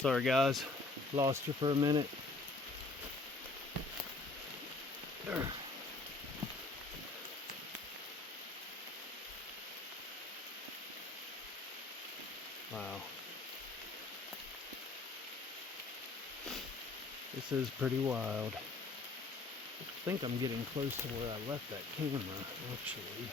Sorry guys, lost you for a minute. Wow. This is pretty wild. I think I'm getting close to where I left that camera, actually.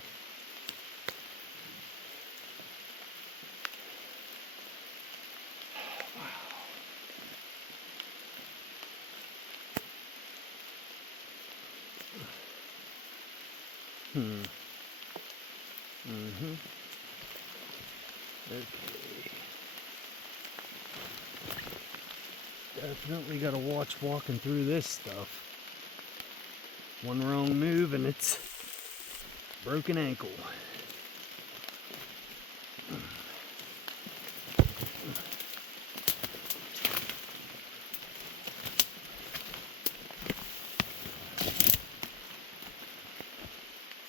Okay. Definitely gotta watch walking through this stuff. One wrong move and it's broken ankle.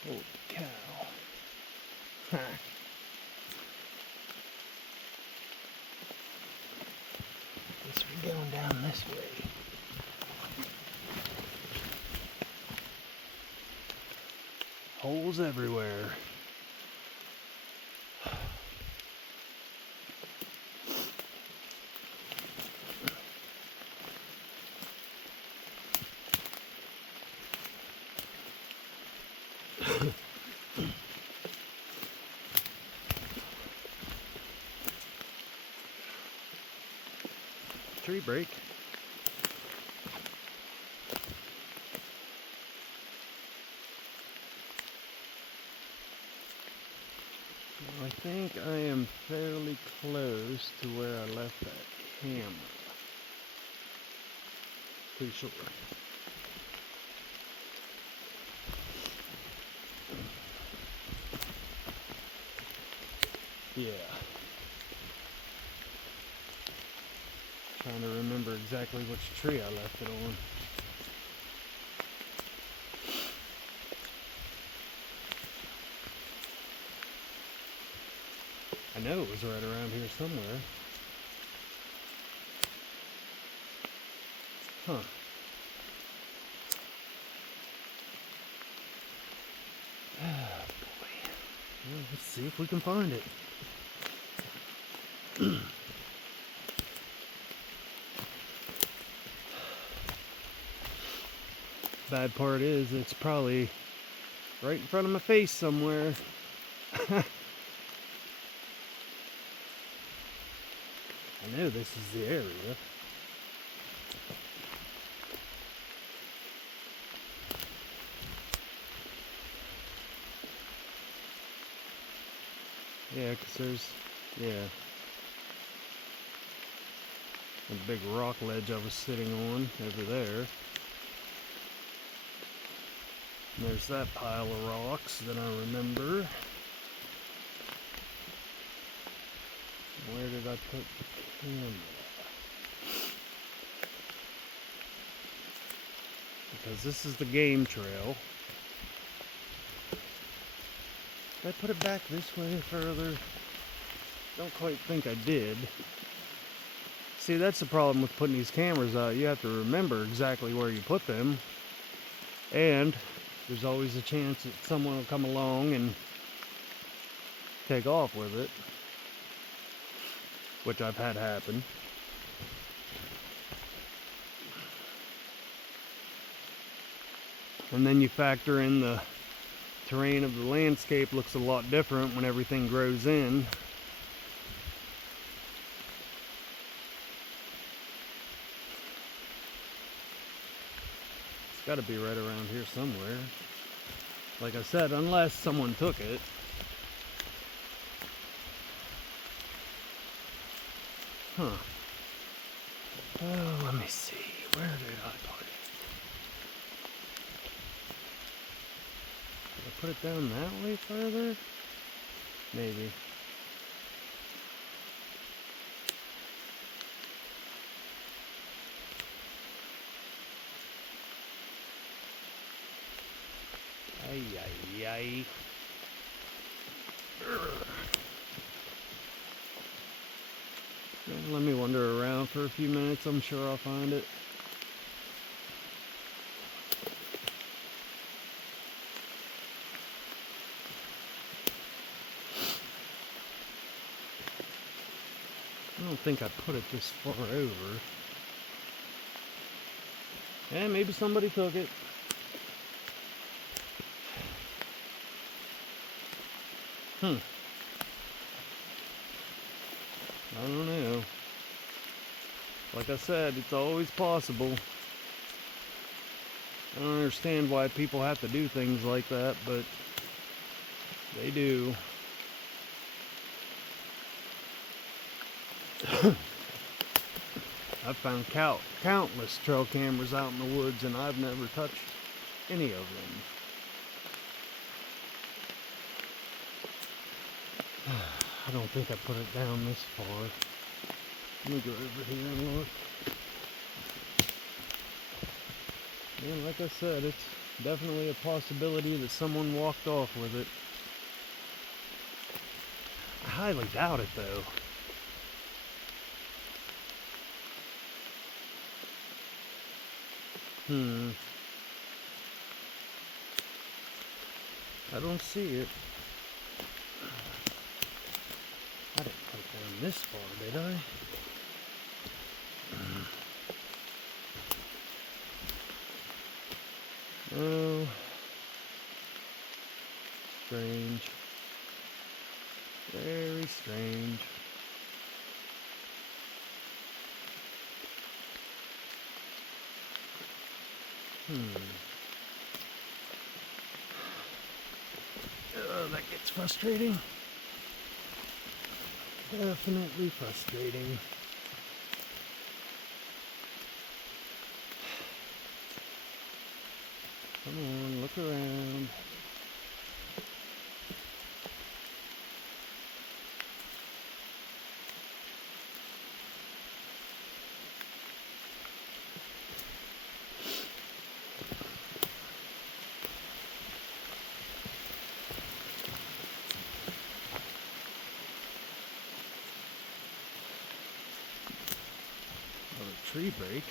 Holy cow. Ha. Guess we're going down this way. Holes everywhere. Tree break. I think I am fairly close to where I left that camera. Pretty sure. Yeah. Trying to remember exactly which tree I left it on. I know it was right around here somewhere. Huh. Oh boy. Well, let's see if we can find it. Bad part is it's probably right in front of my face somewhere. I know this is the area. Yeah, because there's, a big rock ledge I was sitting on over there. And there's that pile of rocks that I remember. Where did I put the camera? Because this is the game trail. Did I put it back this way further? Don't quite think I did. See, that's the problem with putting these cameras out. You have to remember exactly where you put them. And there's always a chance that someone will come along and take off with it. Which I've had happen. And then you factor in the terrain of the landscape looks a lot different when everything grows in. It's got to be right around here somewhere. Like I said, unless someone took it. Huh. Oh, let me see. Where did I put it? Did I put it down that way further? Maybe. Ay, ay, ay. Let me wander around for a few minutes. I'm sure I'll find it. I don't think I put it this far over. And maybe somebody took it. I don't know. Like I said, it's always possible. I don't understand why people have to do things like that, but they do. I've found countless trail cameras out in the woods, and I've never touched any of them. I don't think I put it down this far. Let me go over here and look. And like I said, it's definitely a possibility that someone walked off with it. I highly doubt it, though. I don't see it. I didn't put it down this far, did I? Oh. Strange. Very strange. That gets frustrating. Definitely frustrating. Come on, look around. Tree break.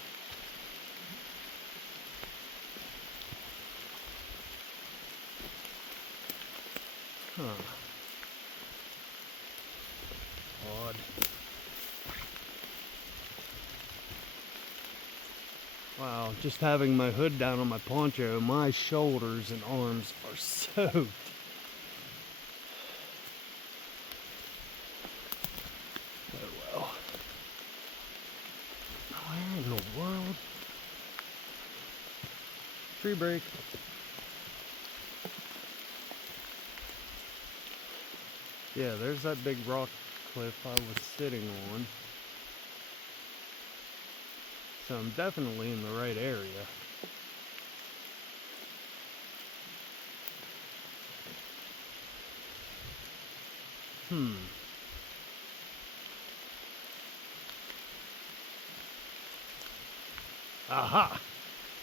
Huh. Odd. Wow, just having my hood down on my poncho, my shoulders and arms are soaked. Oh well. Where in the world? Tree break. Yeah, there's that big rock cliff I was sitting on. So I'm definitely in the right area. Aha!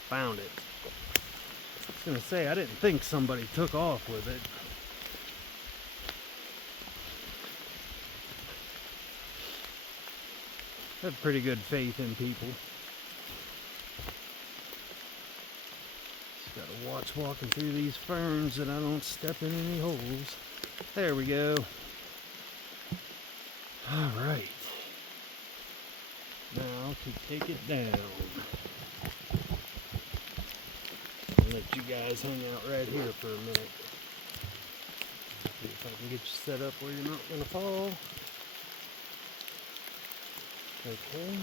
Found it. I was gonna say, I didn't think somebody took off with it. I have pretty good faith in people. Just gotta watch walking through these ferns that I don't step in any holes. There we go. Alright. Now to take it down. I'll let you guys hang out right here for a minute. See if I can get you set up where you're not gonna fall. Okay.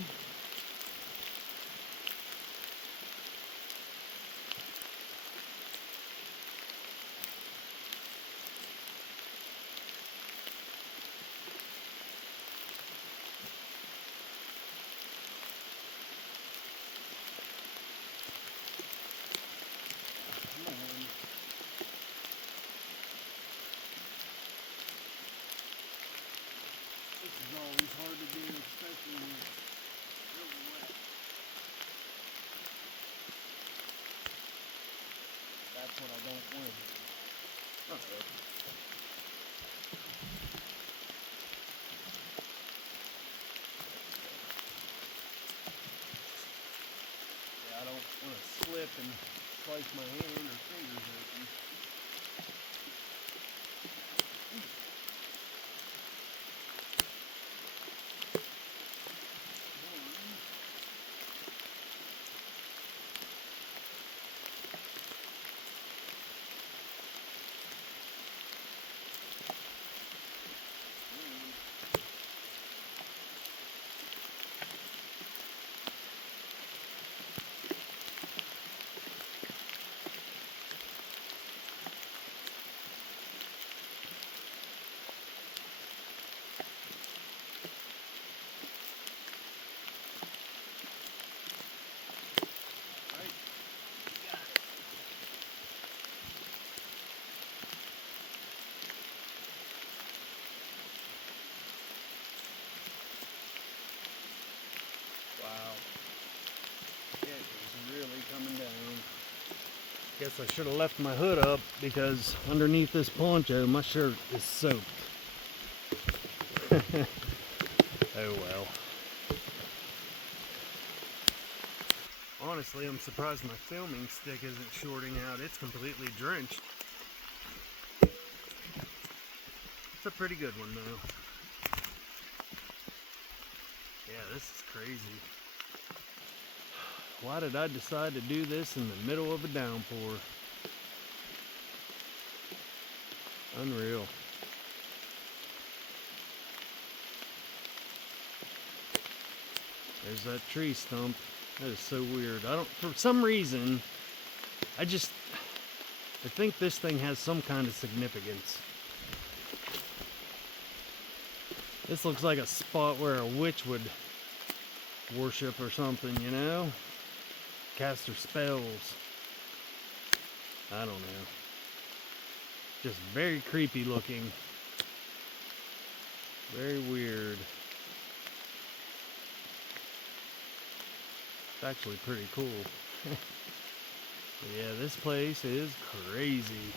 Always hard to do, especially when it's really wet. That's what I don't want to do. Uh-oh. slip and slice my hand or fingers open. Wow. It is really coming down. Guess I should have left my hood up because underneath this poncho my shirt is soaked. Oh well. Honestly, I'm surprised my filming stick isn't shorting out. It's completely drenched. It's a pretty good one though. Yeah, this is crazy. Why did I decide to do this in the middle of a downpour? Unreal. There's that tree stump. That is so weird. For some reason, I think this thing has some kind of significance. This looks like a spot where a witch would worship or something, you know? Cast her spells. I don't know. Just very creepy looking. Very weird. It's actually pretty cool. Yeah, this place is crazy.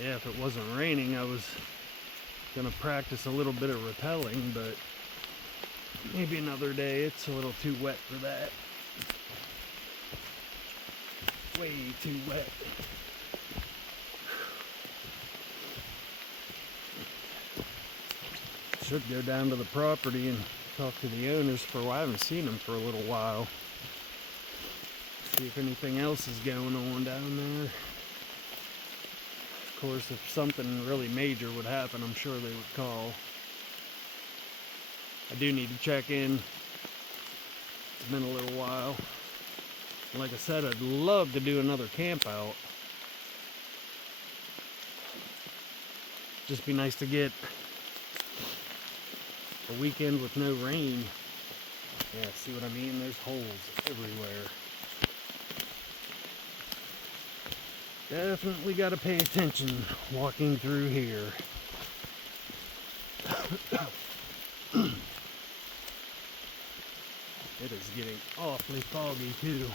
Yeah, if it wasn't raining, I was gonna practice a little bit of rappelling, but maybe another day. It's a little too wet for that. Way too wet. Should go down to the property and talk to the owners for a while. I haven't seen them for a little while. See if anything else is going on down there. Of course, if something really major would happen, I'm sure they would call. I do need to check in. It's been a little while. Like I said, I'd love to do another camp out. Just be nice to get a weekend with no rain. Yeah, see what I mean? There's holes everywhere. Definitely got to pay attention walking through here. It is getting awfully foggy too.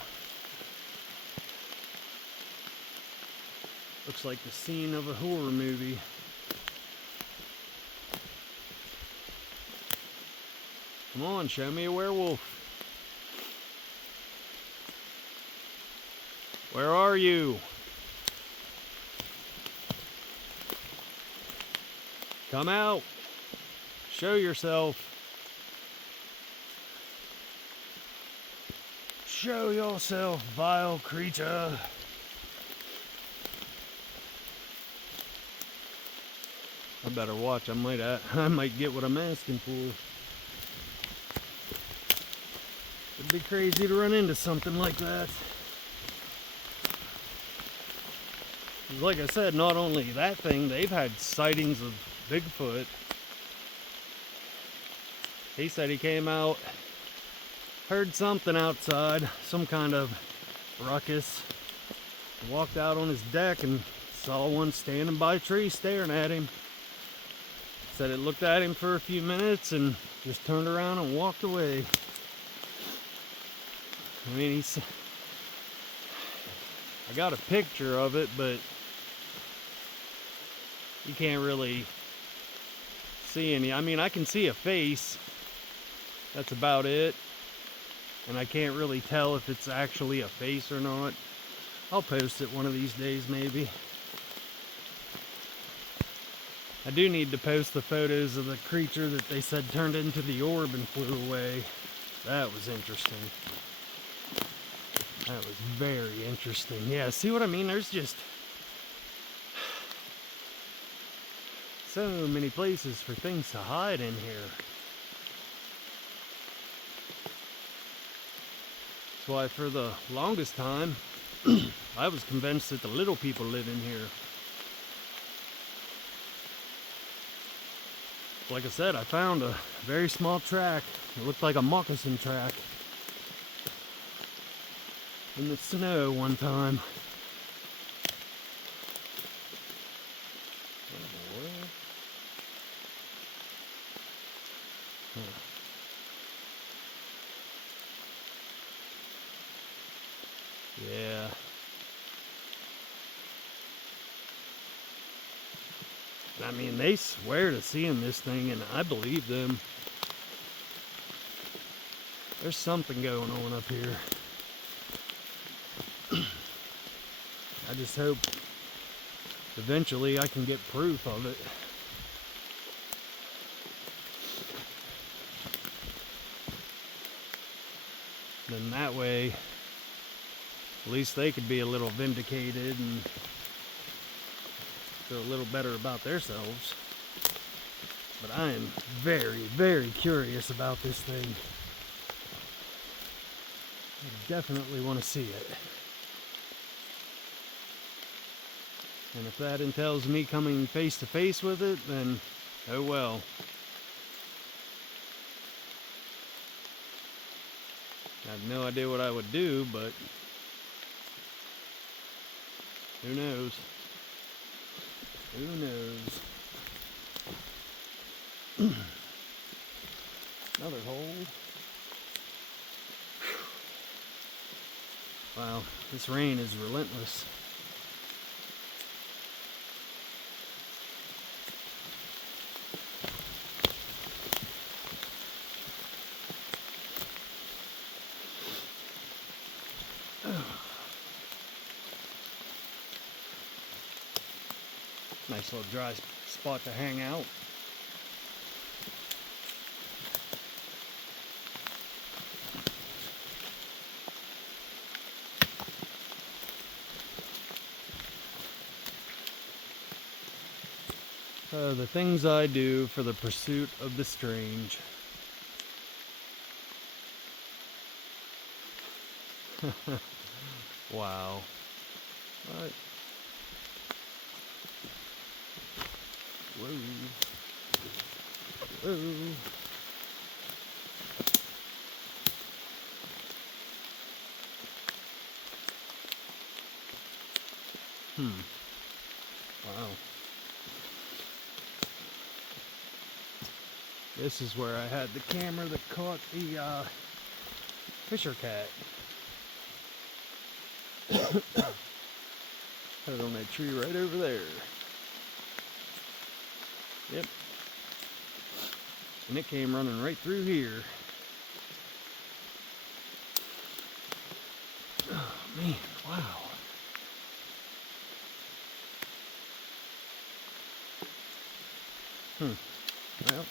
Looks like the scene of a horror movie. Come on, show me a werewolf. Where are you? Come out. Show yourself. Show yourself, vile creature. I better watch. I might get what I'm asking for. It'd be crazy to run into something like that. Like I said, not only that thing, they've had sightings of Bigfoot. He said he came out, heard something outside, some kind of ruckus, walked out on his deck and saw one standing by a tree staring at him. Said it looked at him for a few minutes and just turned around and walked away. I mean, I got a picture of it, but you can't really see any. I mean, I can see a face. That's about it. And I can't really tell if it's actually a face or not. I'll post it one of these days, maybe. I do need to post the photos of the creature that they said turned into the orb and flew away. That was interesting. That was very interesting. Yeah, see what I mean? There's just so many places for things to hide in here. That's why for the longest time, I was convinced that the little people live in here. Like I said, I found a very small track. It looked like a moccasin track in the snow one time. Yeah. I mean, they swear to seeing this thing, and I believe them. There's something going on up here. I just hope eventually I can get proof of it. Then that way, at least they could be a little vindicated and feel a little better about themselves. But I am very, very curious about this thing. I definitely want to see it. And if that entails me coming face to face with it, then oh well. I have no idea what I would do, but who knows? Who knows? Another hole. Wow, this rain is relentless. Nice little dry spot to hang out. The things I do for the pursuit of the strange. Wow. What? Whoa. Whoa. Wow. This is where I had the camera that caught the fisher cat. Put it on that tree right over there. Yep. And it came running right through here. Oh man, wow. Well,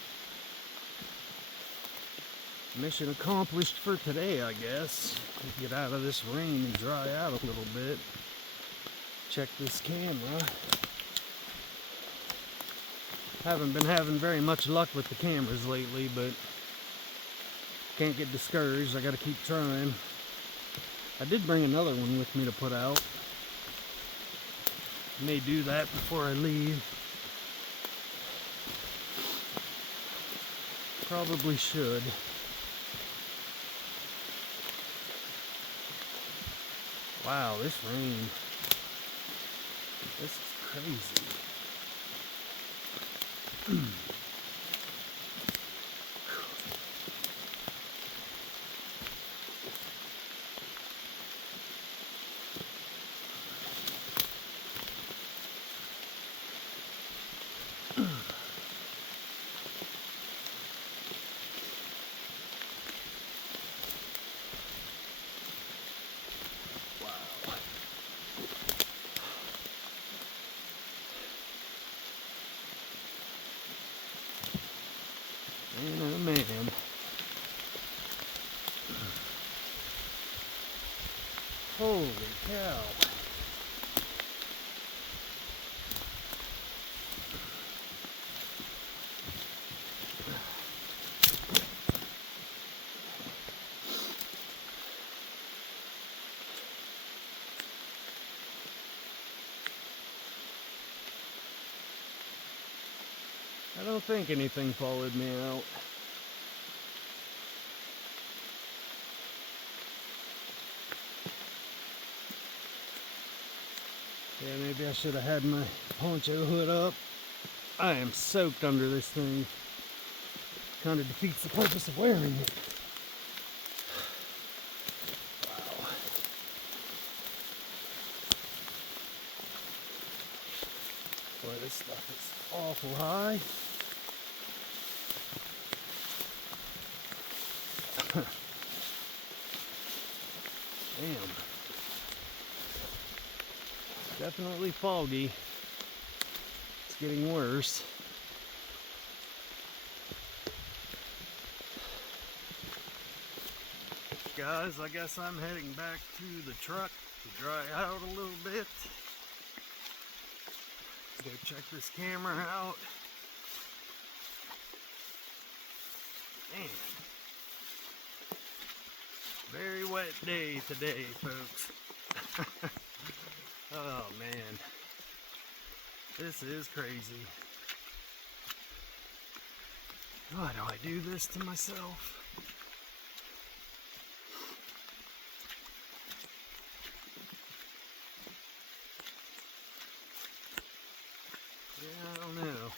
mission accomplished for today, I guess. Get out of this rain and dry out a little bit. Check this camera. Haven't been having very much luck with the cameras lately, but can't get discouraged. I gotta keep trying. I did bring another one with me to put out. May do that before I leave. Probably should. Wow, this rain. This is crazy. Holy cow. I don't think anything followed me out. Yeah, maybe I should have had my poncho hood up. I am soaked under this thing. Kind of defeats the purpose of wearing it. Wow. Boy, this stuff is awful high. Damn. Definitely foggy. It's getting worse. Guys, I guess I'm heading back to the truck to dry out a little bit. Go check this camera out. Man. Very wet day today, folks. Oh man. This is crazy. Why do I do this to myself? Yeah, I don't know.